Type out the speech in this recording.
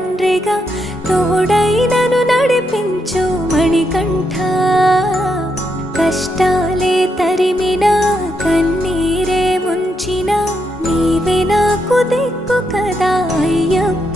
తండ్రిగా తోడై నన్ను నడిపించు మణికంఠ. కష్టాలే తరిమినా కన్నీరే ముంచిన నీవే నాకు దిక్కు కదా అయ్యప్ప.